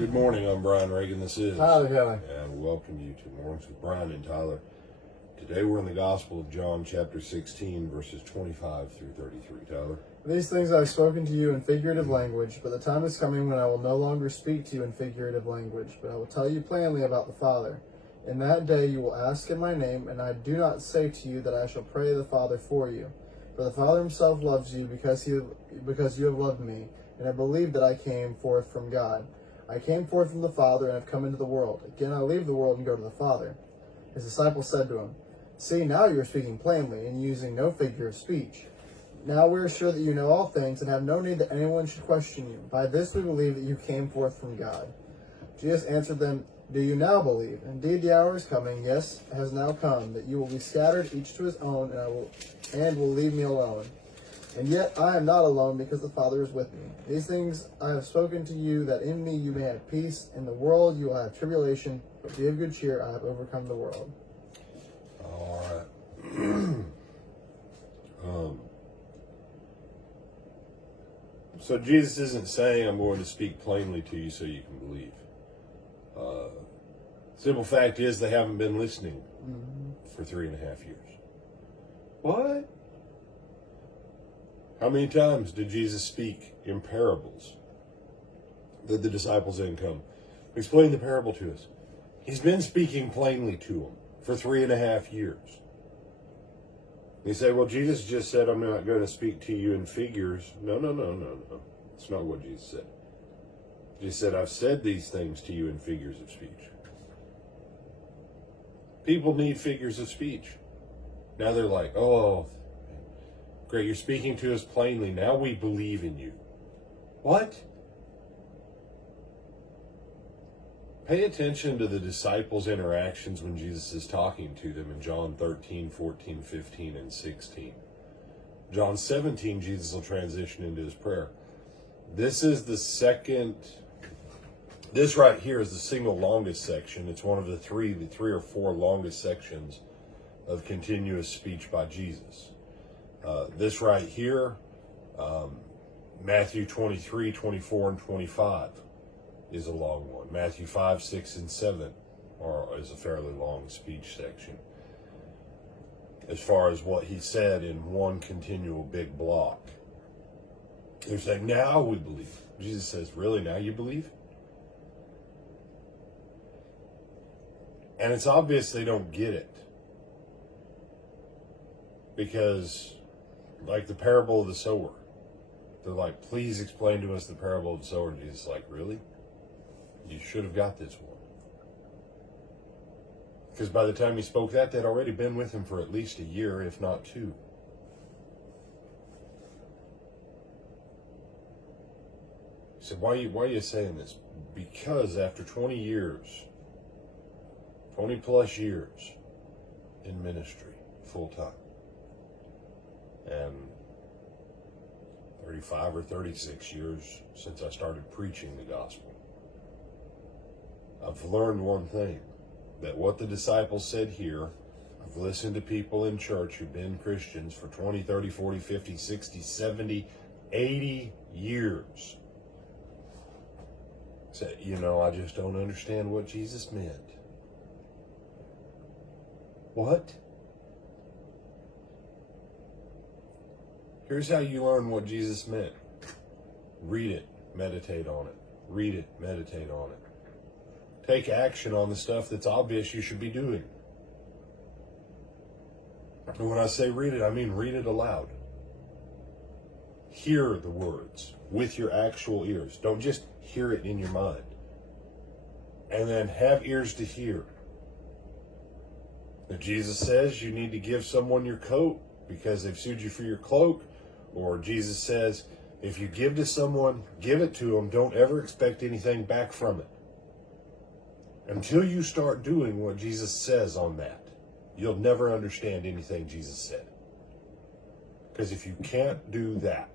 Good morning, I'm Brian Reagan. This is Tyler Kelly. and welcome you to Mornings with Brian and Tyler. Today we're in the Gospel of John, chapter 16, verses 25 through 33. Tyler? These things I have spoken to you in figurative language, but the time is coming when I will no longer speak to you in figurative language, but I will tell you plainly about the Father. In that day you will ask in my name, and I do not say to you that I shall pray the Father for you. For the Father himself loves you because you have loved me, and have believed that I came forth from God. I came forth from the Father and have come into the world. Again I leave the world and go to the Father. His disciples said to him, See, now you are speaking plainly, and using no figure of speech. Now we are sure that you know all things, and have no need that anyone should question you. By this we believe that you came forth from God. Jesus answered them, Do you now believe? Indeed the hour is coming, yes, has now come, that you will be scattered each to his own, and will leave me alone. And yet I am not alone, because the Father is with me. These things I have spoken to you, that in me you may have peace. In the world you will have tribulation, but be of good cheer, I have overcome the world. All right. So Jesus isn't saying I'm going to speak plainly to you so you can believe. Simple fact is they haven't been listening for 3.5 years. What? How many times did Jesus speak in parables that the disciples didn't come? Explain the parable to us. He's been speaking plainly to them for 3.5 years. You say, well, Jesus just said, I'm not going to speak to you in figures. No. That's not what Jesus said. He said, I've said these things to you in figures of speech. People need figures of speech. Now they're like, oh, great, you're speaking to us plainly. Now we believe in you. What? Pay attention to the disciples' interactions when Jesus is talking to them in John 13, 14, 15, and 16. John 17, Jesus will transition into his prayer. This right here is the single longest section. It's one of the three or four longest sections of continuous speech by Jesus. This right here, Matthew 23, 24, and 25 is a long one. Matthew 5, 6, and 7 is a fairly long speech section. As far as what he said in one continual big block. They're saying, now we believe. Jesus says, really, now you believe? And it's obvious they don't get it. Because, like the parable of the sower, they're like, please explain to us the parable of the sower. And Jesus is like, really? You should have got this one. Because by the time he spoke that, they'd already been with him for at least a year, if not 2. He said, why are you saying this? Because after 20 plus years in ministry, full time, and 35 or 36 years since I started preaching the gospel, I've learned one thing, that what the disciples said here, I've listened to people in church who've been Christians for 20, 30, 40, 50, 60, 70, 80 years. Say, I just don't understand what Jesus meant. What? Here's how you learn what Jesus meant. Read it, meditate on it. Read it, meditate on it. Take action on the stuff that's obvious you should be doing. And when I say read it, I mean read it aloud. Hear the words with your actual ears. Don't just hear it in your mind. And then have ears to hear. If Jesus says you need to give someone your coat because they've sued you for your cloak, or Jesus says if you give to someone, give it to them, don't ever expect anything back from it. Until you start doing what Jesus says on that, you'll never understand anything Jesus said. Because if you can't do that,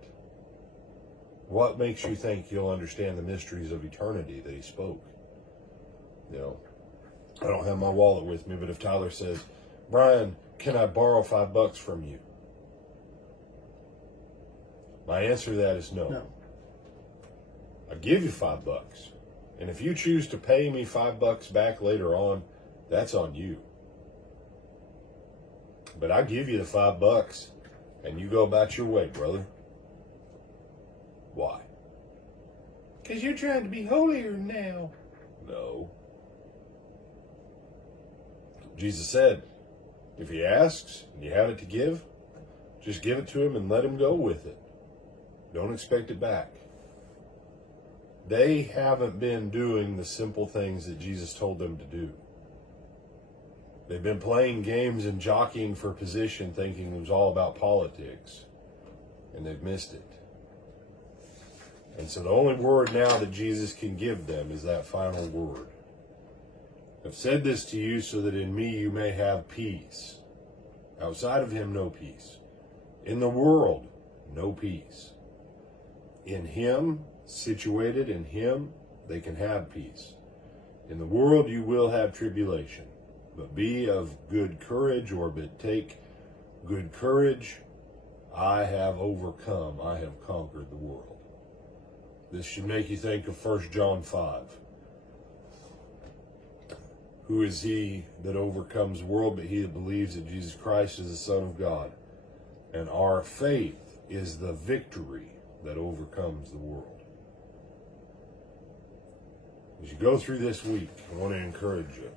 what makes you think you'll understand the mysteries of eternity that he spoke? I don't have my wallet with me, but if Tyler says, Brian, can I borrow $5 from you? My answer to that is no. I'll give you $5. And if you choose to pay me $5 back later on, that's on you. But I give you the $5 and you go about your way, brother. Why? Because you're trying to be holier now. No. Jesus said, if he asks and you have it to give, just give it to him and let him go with it. Don't expect it back. They haven't been doing the simple things that Jesus told them to do. They've been playing games and jockeying for position, thinking it was all about politics. And they've missed it. And so the only word now that Jesus can give them is that final word. I've said this to you so that in me you may have peace. Outside of him, no peace. In the world, no peace. In him, situated in him, they can have peace. In the world you will have tribulation, but be of good courage, or but take good courage. I have overcome, I have conquered the world. This should make you think of 1 John 5. Who is he that overcomes the world but he that believes that Jesus Christ is the Son of God? And our faith is the victory that overcomes the world. As you go through this week, I want to encourage you.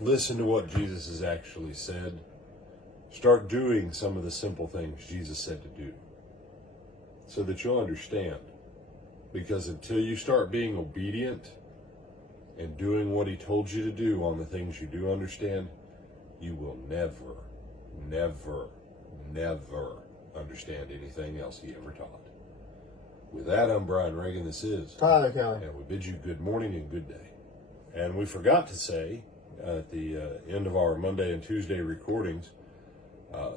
Listen to what Jesus has actually said. Start doing some of the simple things Jesus said to do, so that you'll understand. Because until you start being obedient and doing what he told you to do on the things you do understand, you will never, never, never understand anything else he ever taught. With that, I'm Brian Reagan. This is Tyler Kelly. And we bid you good morning and good day. And we forgot to say at the end of our Monday and Tuesday recordings,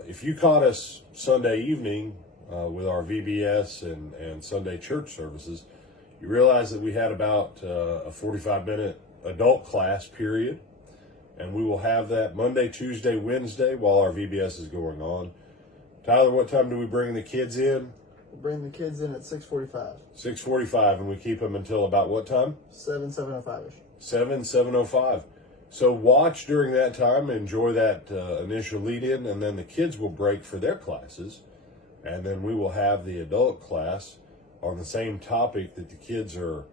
if you caught us Sunday evening with our VBS and Sunday church services, you realize that we had about a 45-minute adult class period. And we will have that Monday, Tuesday, Wednesday while our VBS is going on. Tyler, what time do we bring the kids in? We'll bring the kids in at 6:45. 6:45, and we keep them until about what time? 7:05ish. 7:05. So watch during that time, enjoy that initial lead-in, and then the kids will break for their classes. And then we will have the adult class on the same topic that the kids are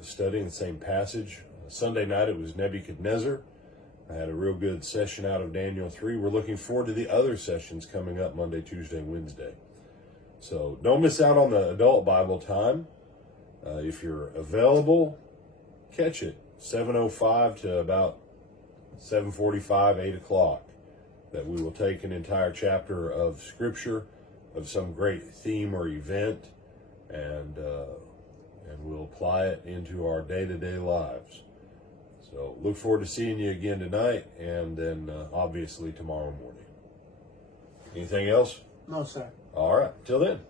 studying, the same passage. Sunday night it was Nebuchadnezzar. I had a real good session out of Daniel 3. We're looking forward to the other sessions coming up Monday, Tuesday, and Wednesday. So don't miss out on the adult Bible time. If you're available, catch it. 7:05 to about 7:45, 8 o'clock. That we will take an entire chapter of Scripture, of some great theme or event, and we'll apply it into our day-to-day lives. So look forward to seeing you again tonight, and then obviously tomorrow morning. Anything else? No, sir. All right. Till then.